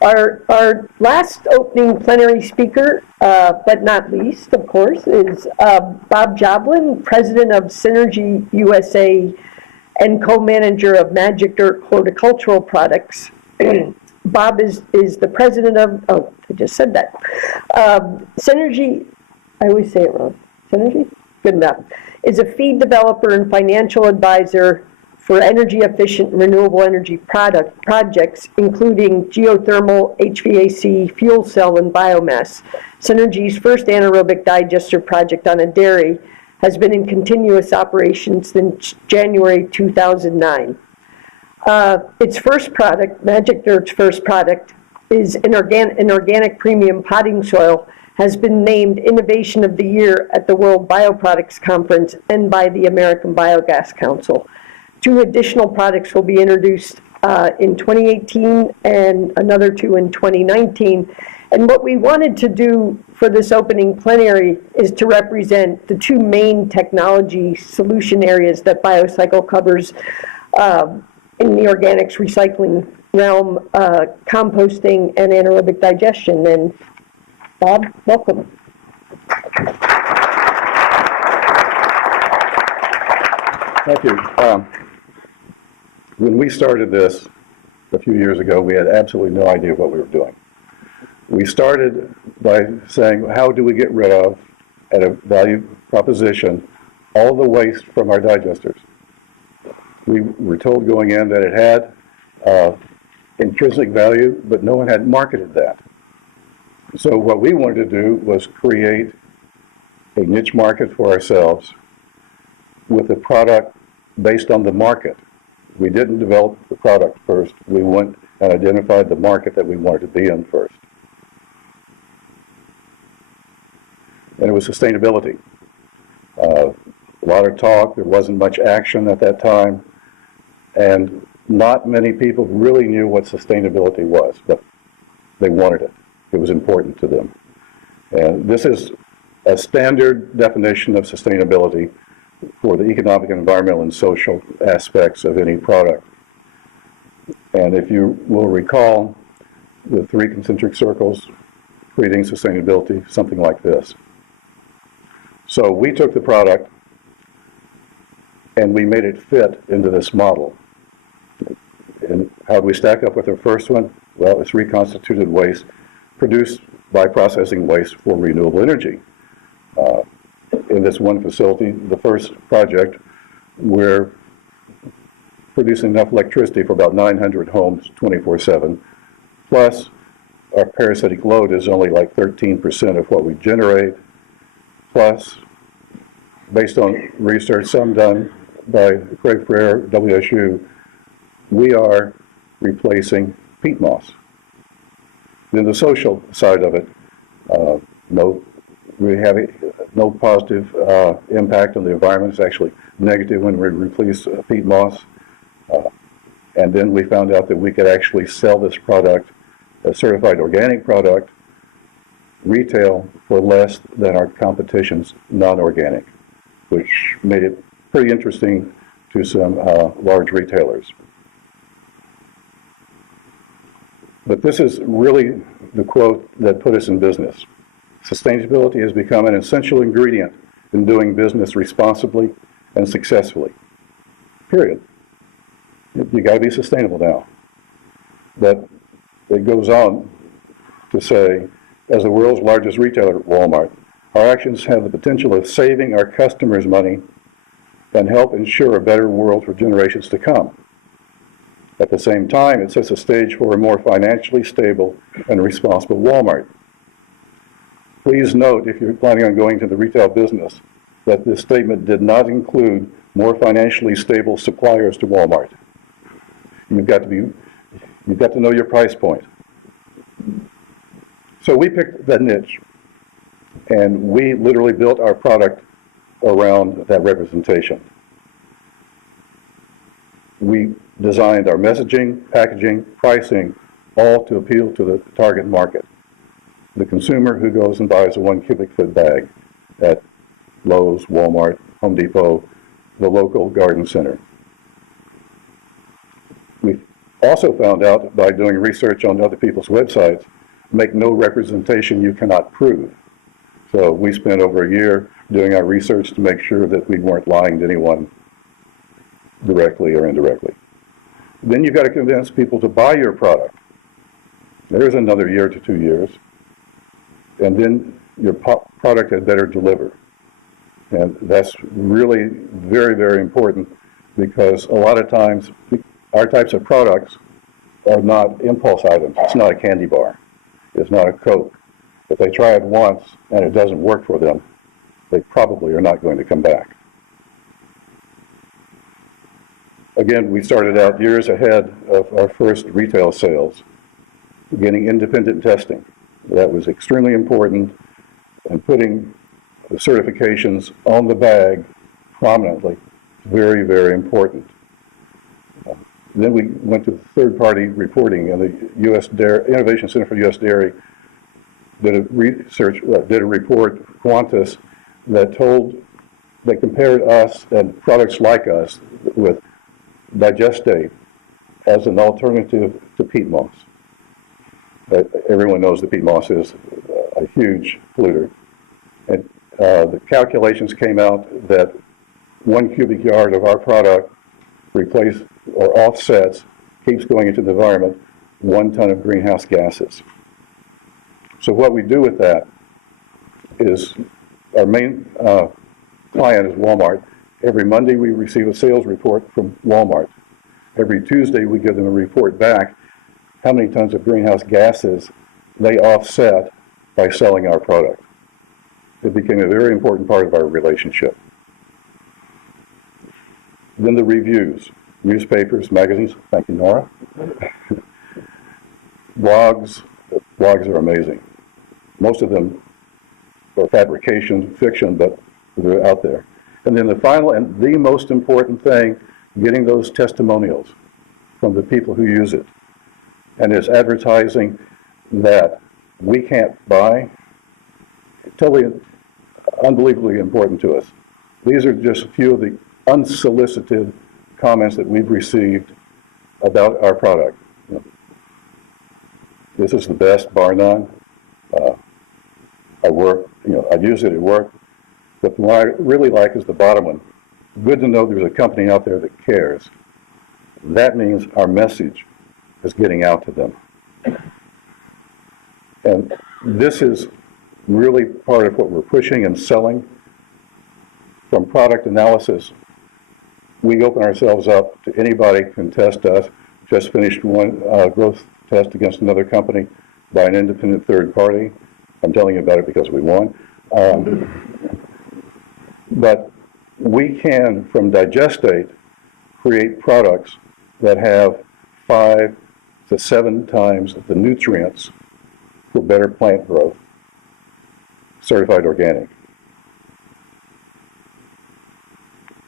Our last opening plenary speaker, but not least, of course, is Bob Joblin, president of Synergy USA and co-manager of Magic Dirt Horticultural Products. Bob is the president of, oh, I just said that. Synergy, I always say it wrong. Synergy? Good enough. Is a feed developer and financial advisor for energy-efficient renewable energy projects, including geothermal, HVAC, fuel cell, and biomass. Synergy's first anaerobic digester project on a dairy has been in continuous operation since January 2009. Its first product, Magic Dirt's first product, is an organic premium potting soil, has been named Innovation of the Year at the World Bioproducts Conference and by the American Biogas Council. 2 additional products will be introduced in 2018 and another 2 in 2019. And what we wanted to do for this opening plenary is to represent the 2 main technology solution areas that BioCycle covers in the organics recycling realm, composting and anaerobic digestion. And Bob, welcome. Thank you. When we started this a few years ago, we had absolutely no idea what we were doing. We started by saying, how do we get rid of, at a value proposition, all the waste from our digesters? We were told going in that it had intrinsic value, but no one had marketed that. So what we wanted to do was create a niche market for ourselves with a product based on the market. We didn't develop the product first. We went and identified the market that we wanted to be in first. And it was sustainability. A lot of talk, there wasn't much action at that time, and not many people really knew what sustainability was, but they wanted it. It was important to them. And this is a standard definition of sustainability for the economic, environmental, and social aspects of any product. And if you will recall, the 3 concentric circles creating sustainability, something like this. So we took the product and we made it fit into this model. And how do we stack up with the first one? Well, it's reconstituted waste produced by processing waste for renewable energy. In this one facility, the first project, we're producing enough electricity for about 900 homes 24/7. Plus, our parasitic load is only like 13% of what we generate. Plus, based on research, some done by Craig Frere, WSU, we are replacing peat moss. Then the social side of it, we have no positive impact on the environment. It's actually negative when we replace peat moss. And then we found out that we could actually sell this product, a certified organic product, retail for less than our competition's non-organic, which made it pretty interesting to some large retailers. But this is really the quote that put us in business. Sustainability has become an essential ingredient in doing business responsibly and successfully. Period. You got to be sustainable now. But it goes on to say, as the world's largest retailer, Walmart, our actions have the potential of saving our customers money and help ensure a better world for generations to come. At the same time, it sets a stage for a more financially stable and responsible Walmart. Please note, if you're planning on going to the retail business, that this statement did not include more financially stable suppliers to Walmart. You've got to know your price point. So we picked that niche, and we literally built our product around that representation. We designed our messaging, packaging, pricing, all to appeal to the target market. The consumer who goes and buys a 1 cubic foot bag at Lowe's, Walmart, Home Depot, the local garden center. We Also found out by doing research on other people's websites, make no representation you cannot prove. So we spent over a year doing our research to make sure that we weren't lying to anyone directly or indirectly. Then you've got to convince people to buy your product. There's another year to 2 years. And then your product had better deliver. And that's really very, very important, because a lot of times our types of products are not impulse items. It's not a candy bar. It's not a Coke. If they try it once and it doesn't work for them, they probably are not going to come back. Again, we started out years ahead of our first retail sales, getting independent testing. That was extremely important, and putting the certifications on the bag prominently, very, very important. Then we went to third-party reporting, and the U.S. Innovation Center for U.S. Dairy did a report, Qantas, that compared us and products like us with digestate as an alternative to peat moss. Everyone knows that peat moss is a huge polluter. And the calculations came out that 1 cubic yard of our product replaces or offsets, keeps going into the environment, 1 ton of greenhouse gases. So what we do with that is, our main client is Walmart. Every Monday we receive a sales report from Walmart. Every Tuesday we give them a report back how many tons of greenhouse gases they offset by selling our product. It became a very important part of our relationship. Then the reviews, newspapers, magazines, thank you, Nora. Blogs are amazing. Most of them are fabrication, fiction, but they're out there. And then the final and the most important thing, getting those testimonials from the people who use it. And it's advertising that we can't buy. Totally, unbelievably important to us. These are just a few of the unsolicited comments that we've received about our product. This is the best, bar none. I've used it at work. But what I really like is the bottom one. Good to know there's a company out there that cares. That means our message is getting out to them. And this is really part of what we're pushing and selling. From product analysis, we open ourselves up to anybody who can test us. Just finished one growth test against another company by an independent third party. I'm telling you about it because we won. But we can, from digestate, create products that have 5 to 7 times the nutrients for better plant growth, certified organic.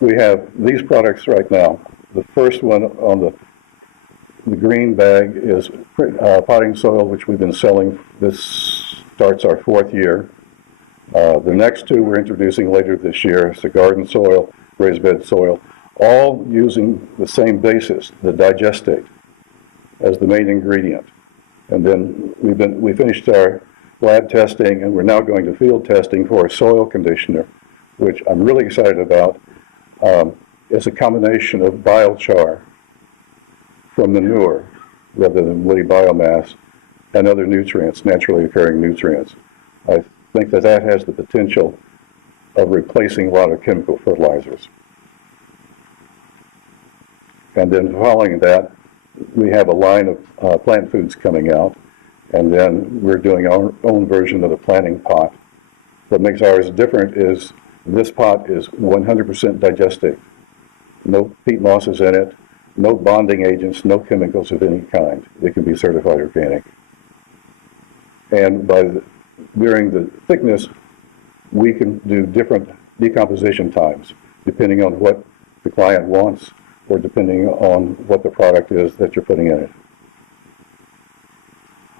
We have these products right now. The first one on the green bag is potting soil, which we've been selling. This starts our 4th year. The next 2 we're introducing later this year is the garden soil, raised bed soil, all using the same basis, the digestate, as the main ingredient. And then we finished our lab testing, and we're now going to field testing for a soil conditioner, which I'm really excited about. It's a combination of biochar from manure rather than woody biomass and other nutrients, naturally occurring nutrients. I think that has the potential of replacing a lot of chemical fertilizers. And then following that, we have a line of plant foods coming out, and then we're doing our own version of the planting pot. What makes ours different is this pot is 100% digestate. No peat mosses in it, no bonding agents, no chemicals of any kind. It can be certified organic. And during the thickness, we can do different decomposition times, depending on what the client wants or depending on what the product is that you're putting in it.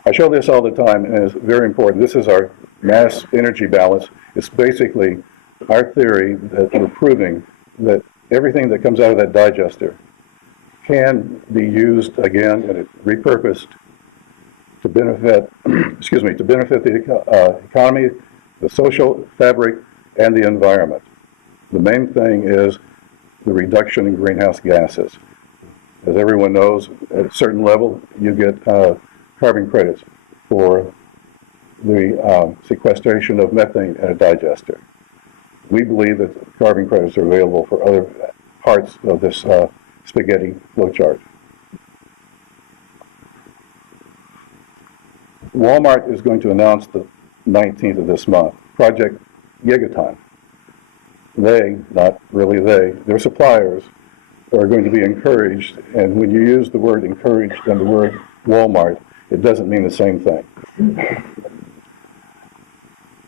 I show this all the time, and it's very important. This is our mass energy balance. It's basically our theory that we're proving that everything that comes out of that digester can be used again and repurposed to benefit, excuse me, to benefit the economy, the social fabric, and the environment. The main thing is the reduction in greenhouse gases. As everyone knows, at a certain level, you get carbon credits for the sequestration of methane in a digester. We believe that carbon credits are available for other parts of this spaghetti flowchart. Walmart is going to announce the 19th of this month, Project Gigaton. They, not really they, their suppliers are going to be encouraged, and when you use the word encouraged and the word Walmart, it doesn't mean the same thing.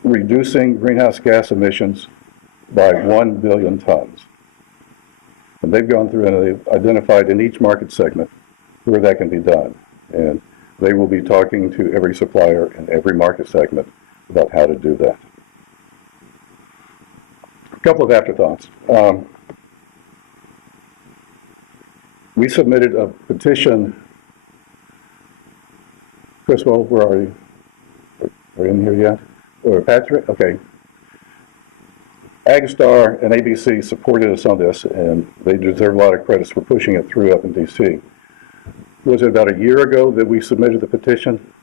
Reducing greenhouse gas emissions by 1 billion tons. And they've gone through and they've identified in each market segment where that can be done. And they will be talking to every supplier in every market segment about how to do that. A couple of afterthoughts. We submitted a petition. Chris, well, where are you? Are you in here yet? Or Patrick? Okay. AgStar and ABC supported us on this, and they deserve a lot of credits for pushing it through up in D.C. Was it about a year ago that we submitted the petition?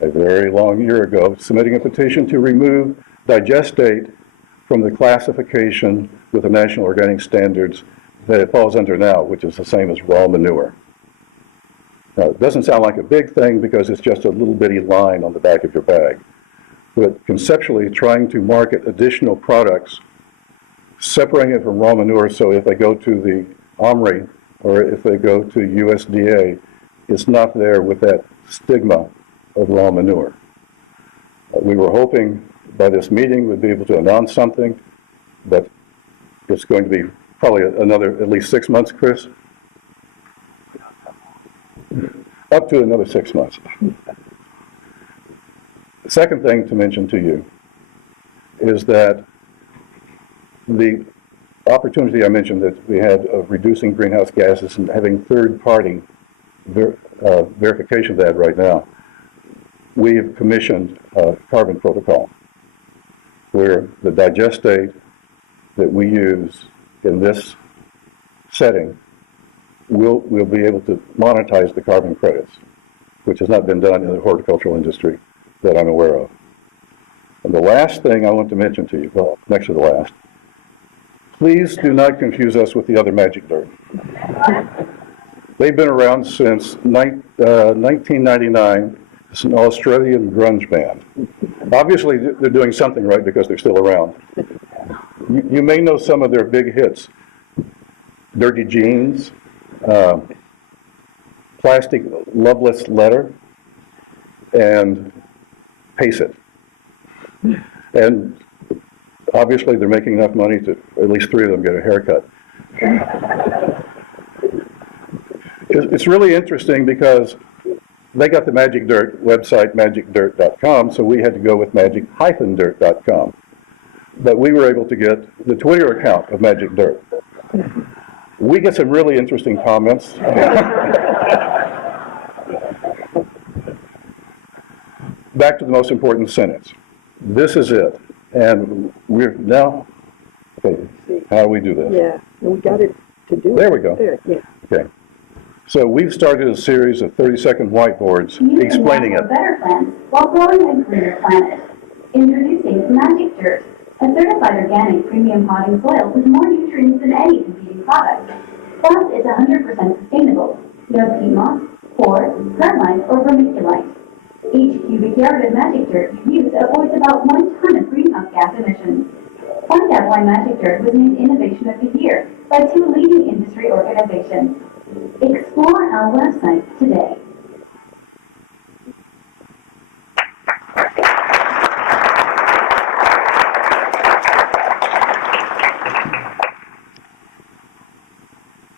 A very long year ago, submitting a petition to remove digestate from the classification with the National Organic Standards that it falls under now, which is the same as raw manure. Now, it doesn't sound like a big thing because it's just a little bitty line on the back of your bag. But conceptually, trying to market additional products, separating it from raw manure, so if they go to the OMRI or if they go to USDA, it's not there with that stigma of raw manure. We were hoping by this meeting we'd be able to announce something, but it's going to be probably another at least 6 months, Chris? Up to another 6 months. The second thing to mention to you is that the opportunity I mentioned that we had of reducing greenhouse gases and having third-party verification of that right now, we have commissioned a carbon protocol where the digestate that we use in this setting will be able to monetize the carbon credits, which has not been done in the horticultural industry that I'm aware of. And the last thing I want to mention to you, well, next to the last, please do not confuse us with the other Magic Dirt. They've been around since 1999. It's an Australian grunge band. Obviously, they're doing something right because they're still around. You may know some of their big hits. Dirty Jeans, Plastic Loveless Letter, and Pace It. And obviously they're making enough money to at least 3 of them get a haircut. It's really interesting because they got the Magic Dirt website, magicdirt.com, so we had to go with magic-dirt.com. But we were able to get the Twitter account of Magic Dirt. We get some really interesting comments. Back to the most important sentence. This is it. And we're now, okay, how do we do this? Yeah, we got it to do it. There we go. There, yeah. Okay. So we've started a series of 30-second whiteboards explaining it. Better plants while growing a greener planet. Introducing Magic Dirt, a certified organic premium potting soil with more nutrients than any competing product. Plus, it's 100% sustainable. No peat moss, spore, perlite, or vermiculite. Each cubic yard of Magic Dirt you use avoids about 1 ton of greenhouse gas emissions. Find out why Magic Dirt was named Innovation of the Year by 2 leading industry organizations. Explore our website today.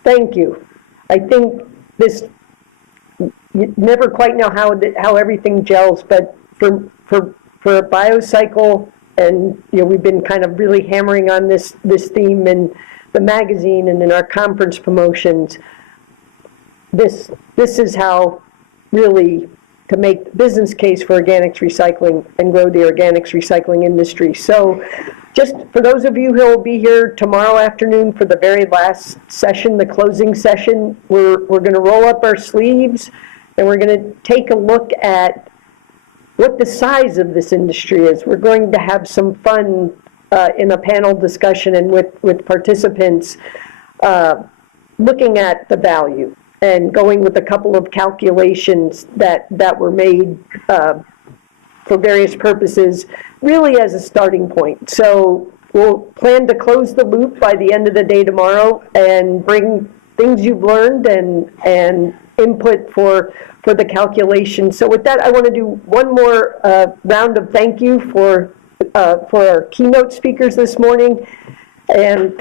Thank you. I think this, you never quite know how everything gels, but for BioCycle, and we've been kind of really hammering on this theme in the magazine and in our conference promotions. this is how really to make the business case for organics recycling and grow the organics recycling industry. So just for those of you who will be here tomorrow afternoon for the very last session, the closing session, we're going to roll up our sleeves and we're going to take a look at what the size of this industry is. We're going to have some fun in a panel discussion and with participants looking at the value and going with a couple of calculations that were made for various purposes, really as a starting point. So we'll plan to close the loop by the end of the day tomorrow and bring things you've learned and input for the calculation. So with that, I want to do one more round of thank you for our keynote speakers this morning. And